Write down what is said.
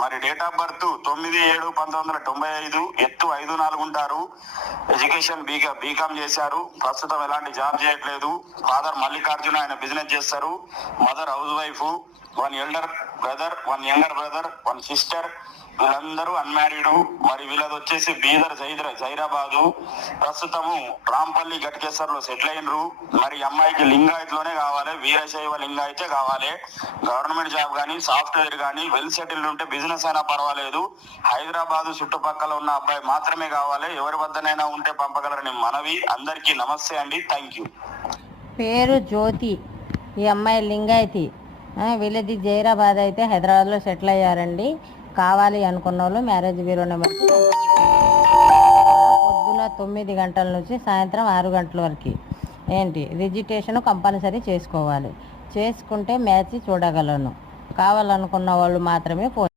మరి date of birth 9/7/1995, ఎత్తు 5'4" ఉంటారు. ఎడ్యుకేషన్ బీకామ్ చేశారు. ప్రస్తుతం ఎలాంటి జాబ్ చేయట్లేదు. ఫాదర్ మల్లికార్జున, ఆయన బిజినెస్ చేస్తారు. Mother house wife. 1 elder brother, 1 younger brother, 1 sister. వీళ్ళందరూ అన్మ్యారీడ్. మరి వీళ్ళది వచ్చేసి బీదర్ జైరాబాదు. ప్రస్తుతము రాంపల్లి గట్కేసర్లో సెటిల్ అయినరు. మరి అమ్మాయికి లింగాయత్లోనే కావాలి, వీరశైవ లింగాయతే కావాలి. గవర్నమెంట్ జాబ్ కానీ, సాఫ్ట్వేర్ కానీ, వెల్ సెటిల్డ్ ఉంటే బిజినెస్ అయినా పర్వాలేదు. హైదరాబాదు చుట్టుపక్కల ఉన్న అబ్బాయి మాత్రమే కావాలి. ఎవరి వద్దనైనా ఉంటే పంపగలరని మనవి. అందరికీ నమస్తే అండి. Thank you. పేరు జ్యోతి. ఈ అమ్మాయి లింగాయతి. వీళ్ళది జైరాబాద్, అయితే హైదరాబాద్లో సెటిల్ అయ్యారండి. కావాలి అనుకున్న వాళ్ళు మ్యారేజ్ బ్యూరో నెంబర్కి పొద్దున 9 గంటల నుంచి సాయంత్రం 6 గంటల వరకు రిజిస్ట్రేషన్ కంపల్సరీ చేసుకోవాలి. చేసుకుంటే మ్యాచ్ చూడగలను. కావాలనుకున్న వాళ్ళు మాత్రమే ఫోన్